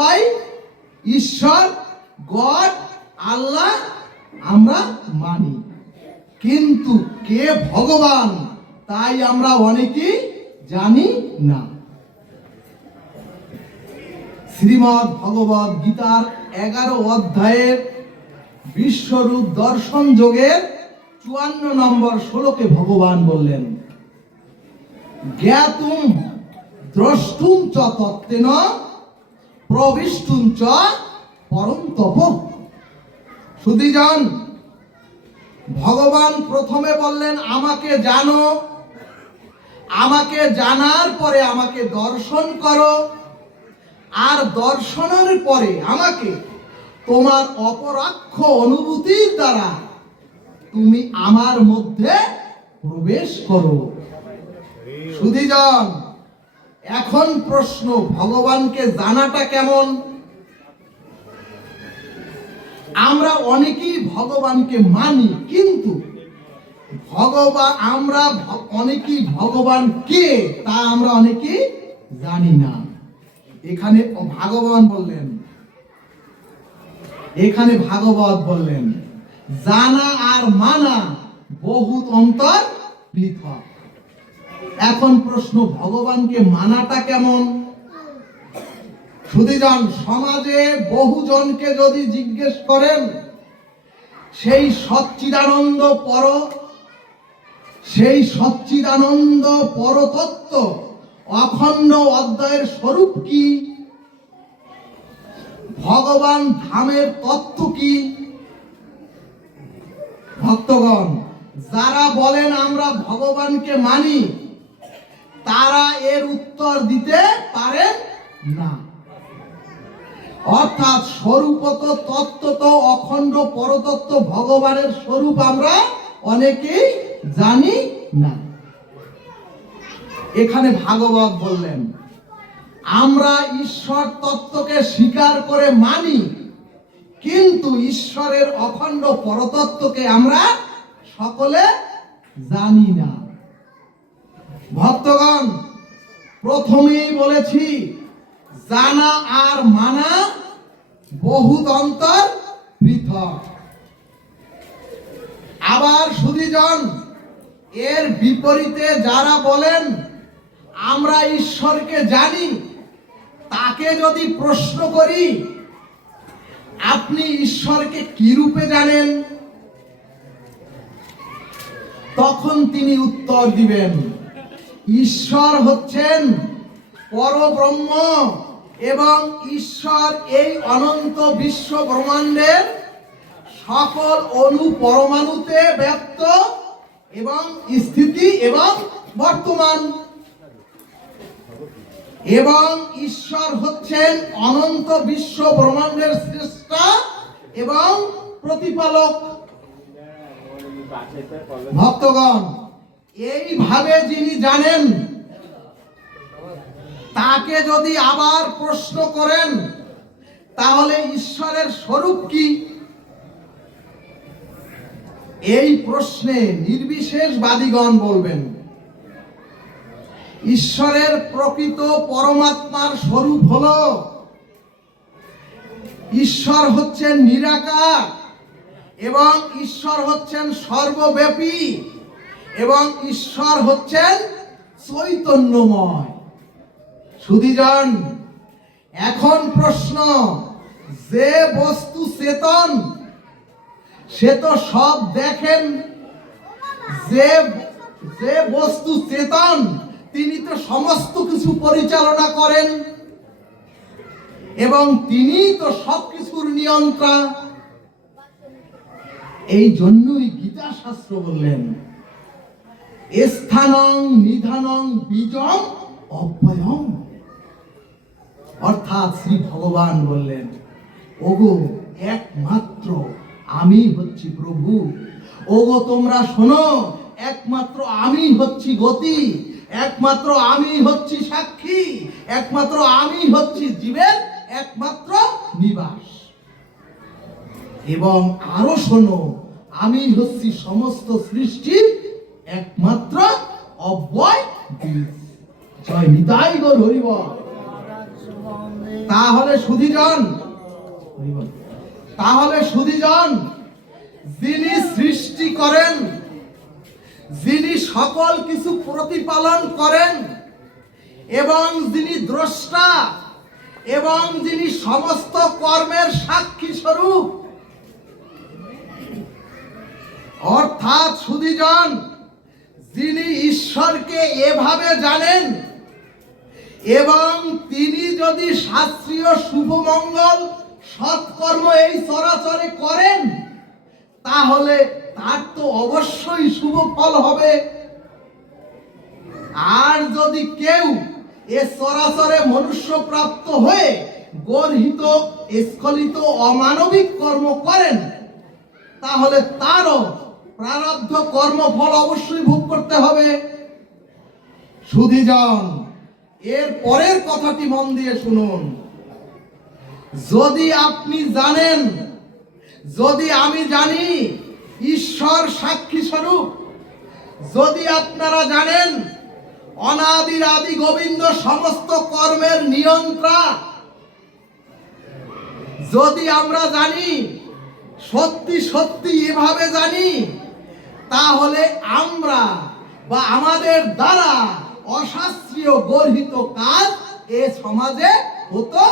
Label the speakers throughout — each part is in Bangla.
Speaker 1: সবাই, ঈশ্বর, গড, আল্লাহ, আমরা মানি। কিন্তু কে ভগবান, তাই আমরা অনেকেই জানি না। শ্রীমদ ভগবত গীতার এগারো অধ্যায়ের বিশ্বরূপ দর্শন যোগের চুয়ান্ন নম্বর শ্লোকে ভগবান বললেন, জ্ঞাতুম দ্রষ্টুম চ তত্ত্বেন প্রবিষ্টুম পরম তপ। সুদীজন ভগবান প্রথমে বললেন, আমাকে জানো। আমাকে জানার পরে আমাকে দর্শন করো। আর দর্শনের পরে আমাকে তোমার অপরাক্ষ অনুভূতির দ্বারা তুমি আমার মধ্যে প্রবেশ করো। সুধীজন এখন প্রশ্ন, ভগবানকে জানাটা কেমন? আমরা অনেকেই ভগবানকে মানি, কিন্তু ভগবান আমরা অনেকেই ভগবান কে তা আমরা অনেকেই জানি না। এখানে ভাগবান বললেন। এখানে ভাগবত বললেন, জানা আর মানা বহুত অন্তর পৃথক। এখন প্রশ্ন, ভগবানকে মানাটা কেমন? সুদীজন সমাজে বহুজনকে যদি জিজ্ঞেস করেন, সেই সচ্চিদানন্দ পর, সেই সচ্চিদানন্দ পরতত্ত্ব অখণ্ড অধ্যায়ের স্বরূপ কি? ভগবান ধামের তত্ত্ব কি? ভক্তগণ, যারা বলেন আমরা ভগবানকে মানি তারা এর উত্তর দিতে পারেন না। অর্থাৎ স্বরূপত তত্ত্ব তো অখণ্ড, পরতত্ত্ব, ভগবানের স্বরূপ আমরা অনেকেই জানি না। এখানে ভাগবত বললেন, আমরা ঈশ্বর তত্ত্বকে স্বীকার করে মানি, কিন্তু ঈশ্বরের অখণ্ড পরতত্ত্বকে আমরা সকলে জানি না। ভক্তগণ, প্রথমেই বলেছি, জানা আর মানা বহুত অন্তর পৃথক। আবার সুদীজন এর বিপরীতে যারা বলেন, আমরা ঈশ্বরকে জানি, তাকে যদি প্রশ্ন করি, আপনি ঈশ্বরকে কি রূপে জানেন? তখন তিনি উত্তর দিবেন। ঈশ্বর হচ্ছেন পরব্রহ্ম এবং ঈশ্বর এই অনন্ত বিশ্ব ব্রহ্মাণ্ডের সকল অণু পরমাণুতে ব্যক্ত এবং স্থিতি এবং বর্তমান। এবং ঈশ্বর হচ্ছেন অনন্ত বিশ্ব ব্রহ্মাণ্ডের স্রষ্টা এবং প্রতিপালক। ভক্তগণ এইভাবে যিনি জানেন, তাকে যদি আবার প্রশ্ন করেন, তাহলে ঈশ্বরের স্বরূপ কি? এই প্রশ্নে নির্বিশেষবাদীগণ বলবেন, ঈশ্বরের প্রকৃত পরমাত্মার স্বরূপ হল, ঈশ্বর হচ্ছেন নিরাকার এবং ঈশ্বর হচ্ছেন সর্বব্যাপী। এবং ঈশ্বর হচ্ছেন চৈতন্যময়। সুধীজন, এখন প্রশ্ন, যে বস্তু চেতন সে তো সব দেখেন। যে যে বস্তু চেতন তিনি তো সমস্ত কিছু পরিচালনা করেন। এবং তিনি তো সব কিছুর নিয়ন্ত্রণ এই জন্যই গীতা শাস্ত্র বললেন স্থানং, নিধানং, বীজং অব্যয়ম অর্থাৎ শ্রী ভগবান বললেন, ওগো, একমাত্র আমি হচ্ছি প্রভু। ওগো, তোমরা শোনো, একমাত্র আমি হচ্ছি গতি, একমাত্র আমি হচ্ছি সাক্ষী, একমাত্র আমি হচ্ছি জীবের একমাত্র নিবাস। এবং আরও শোনো, আমি হচ্ছি সমস্ত সৃষ্টির একমাত্র তাহলে সুধিজন, তাহলে সুধীজন, যিনি সৃষ্টি করেন, যিনি সকল কিছু প্রতিপালন করেন, এবং যিনি দ্রষ্টা, এবং যিনি সমস্ত কর্মের সাক্ষী স্বরূপ, অর্থাৎ সুধীজন যিনি ঈশ্বরকে এভাবে জানেন, এবং তিনি যদি শাস্ত্রীয় শুভমঙ্গল সৎকর্ম এই চরাচরে করেন, তাহলে তার তো অবশ্যই শুভ ফল হবে। আর যদি কেউ এ চরাচরে মনুষ্য প্রাপ্ত হয়ে গর্হিত, স্খলিত, অমানবিক কর্ম করেন, তাহলে তারও প্রারব্ধ কর্মফল অবশ্যই ভোগ করতে হবে। সুধীজন, এর পরের কথাটি মন দিয়ে শুনুন। যদি আপনি জানেন, যদি আমি জানি, ঈশ্বর সাক্ষী স্বরূপ। যদি আপনারা জানেন অনাদির আদি গোবিন্দ সমস্ত কর্মের নিয়ন্ত্রা। যদি আমরা জানি, সত্যি সত্যি এভাবে জানি তাহলে আমরা বা আমাদের দ্বারা অশাস্ত্রীয় গর্হিত কাজ এ সমাজে হতো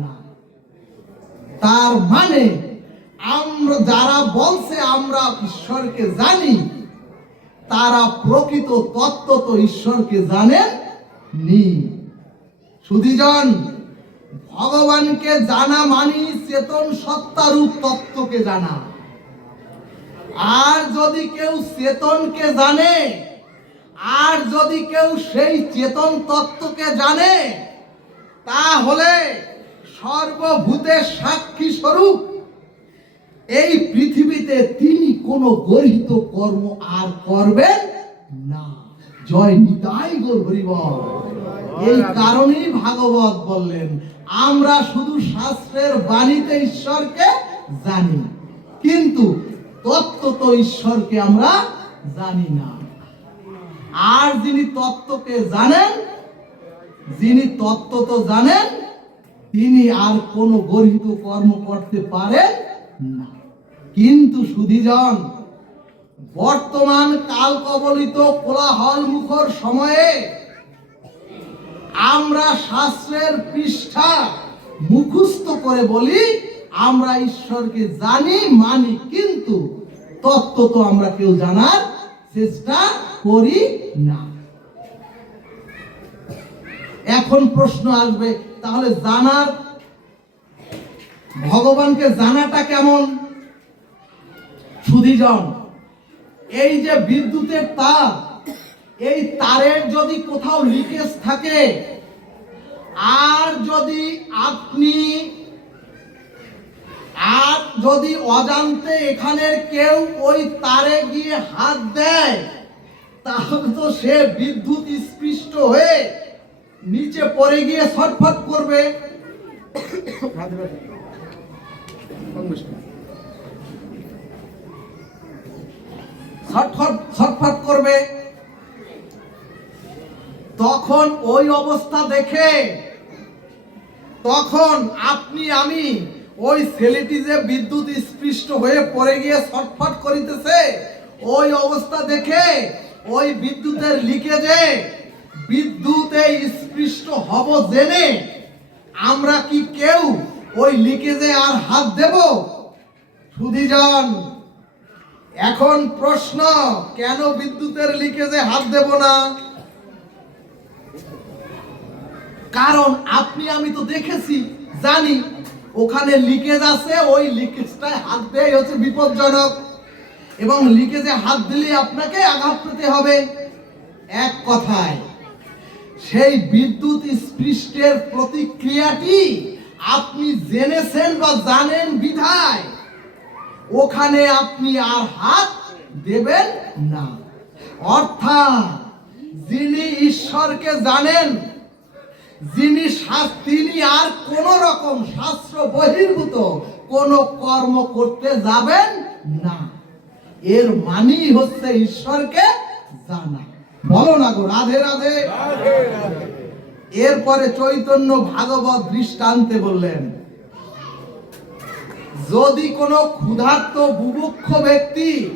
Speaker 1: না। তার মানে আমরা যারা বলছে আমরা ঈশ্বরকে জানি, তারা প্রকৃত তত্ত্ব তো ঈশ্বরকে জানেন নি। সুধীজন, ভগবানকে জানা মানি চেতন সত্তারূপ তত্ত্বকে জানা। আর যদি কেউ চেতনকে জানে, আর যদি কেউ সেই চেতন তত্ত্বকে জানে, তাহলে সর্বভূতের সাক্ষী স্বরূপ এই পৃথিবীতে তিনি কোনো গরিত কর্ম আর করবেন না। জয় নিতাই গোর হরিবল। এই কারণেই ভাগবত বললেন, আমরা শুধু শাস্ত্রের বাণীতে ঈশ্বরকে জানি, কিন্তু তত্ত্ব তো ঈশ্বরকে আমরা জানি না। আর যিনি তত্ত্বকে জানেন, যিনি তত্ত্ব তো জানেন, তিনি আর কোনো গর্হিত কর্ম করতে পারেন না। কিন্তু সুধীজন, বর্তমান কাল কবলিত কোলাহল মুখর সময়ে আমরা শাস্ত্রের পৃষ্ঠা মুখস্থ করে বলি, আমরা ঈশ্বরকে জানি, মানি, কিন্তু তত্ত্ব তো আমরা কেউ জানার চেষ্টা করি না। এখন প্রশ্ন আসবে, তাহলে জানার, ভগবানকে জানাটা কেমন? সুধীজন, এই যে বিদ্যুতের তার, এই তারের যদি কোথাও লিকেজ থাকে, আর যদি আপনি আর যদি অজান্তে এখানের কেউ ওই তারে গিয়ে হাত দেয়, তাহলে তো সে বিদ্যুৎ স্পৃষ্ট হয়ে নিচে পড়ে গিয়ে ছটফট করবে। ছটফট ছটফট করবে। তখন ওই অবস্থা দেখে, তখন আপনি, আমি ওই ছেলেটি যে বিদ্যুৎ স্পৃষ্ট হয়ে পড়ে গিয়ে ছটফট করিতেছে, ওই অবস্থা দেখে ওই বিদ্যুতের লিকেজে বিদ্যুতে স্পৃষ্ট হব জেনে আমরা কি কেউ ওই লিকেজে আর হাত দেব? সুধীজন এখন প্রশ্ন, কেন বিদ্যুতের লিকেজে হাত দেব না? কারণ আপনি, আমি তো দেখেছি, জানি ওখানে লিকেজ আছে, ওই লিকেজটায় হাত দেয় হচ্ছে বিপজ্জনক। এবং লিকেজে হাত দিলে আপনাকে আঘাত পেতে হবে। এক কথায়, সেই বিদ্যুৎ স্পৃষ্টের প্রতিক্রিয়াটি আপনি জেনেছেন বা জানেন বিধায়, ওখানে আপনি আর হাত দেবেন না। অর্থাৎ, যিনি ঈশ্বরকে জানেন যিনি তিনি আর কোন রকম শাস্ত্র বহির্ভূত কোন কর্ম করতে যাবেন না। এর মানি হচ্ছে ঈশ্বরকে জানা। বলো না গো রাধে রাধে। এরপরে চৈতন্য ভাগবত দৃষ্টান্তে বললেন যদি কোনো ক্ষুধার্ত বুভুক্ষ ব্যক্তি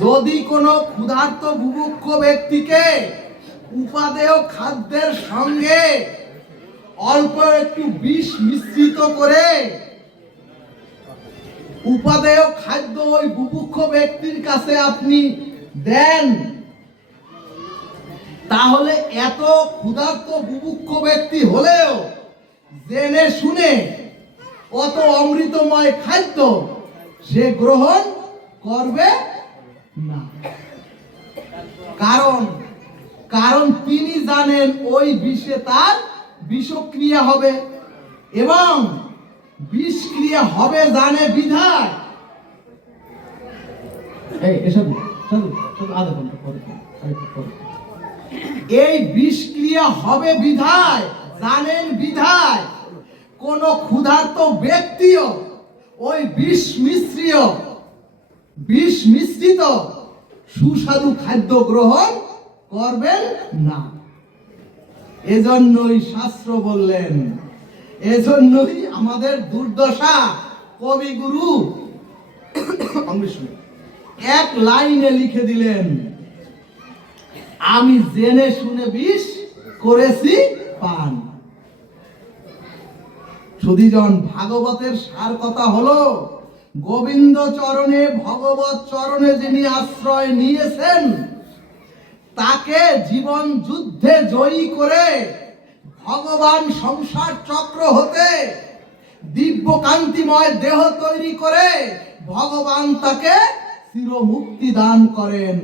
Speaker 1: যদি কোনো ক্ষুধার্ত বুভুক্ষ ব্যক্তিকে উপাদেয় খাদ্যের সঙ্গে অল্প একটু বিষ মিশ্রিত করে উপাদেয় খাদ্য ওই বুভুক্ষ ব্যক্তির কাছে আপনি দেন, তাহলে এত ক্ষুধার্ত বুভুক্ষ ব্যক্তি হলেও জেনে শুনে অত অমৃতময় খাদ্য সে গ্রহণ করবে না। কারণ কারণ তিনি জানেন ওই বিষে তার বিষক্রিয়া হবে এবং বিষক্রিয়া হবে জানে বিধায়।
Speaker 2: এই
Speaker 1: বিষক্রিয়া হবে বিধায়, জানেন বিধায়। কোন ক্ষুধার্ত ব্যক্তিও, ওই বিষ মিশ্রিয়, বিষ মিশ্রিত সুস্বাদু খাদ্য গ্রহণ করবেন না। এজন্যই শাস্ত্র বললেন, এজন্যই আমাদের দুর্দশা। কবিগুরু। এক লাইনে লিখে দিলেন, আমি জেনে শুনে বিষ করেছি পান। সুধীজন ভাগবতের সার কথা হলো, গোবিন্দ চরণে, ভগবত চরণে যিনি আশ্রয় নিয়েছেন তাকে জীবন যুদ্ধে জয়ী করে ভগবান সংসার চক্র হতে দিব্য কান্তিময় দেহ তৈরি করে ভগবান তাকে চিরমুক্তি দান করেন।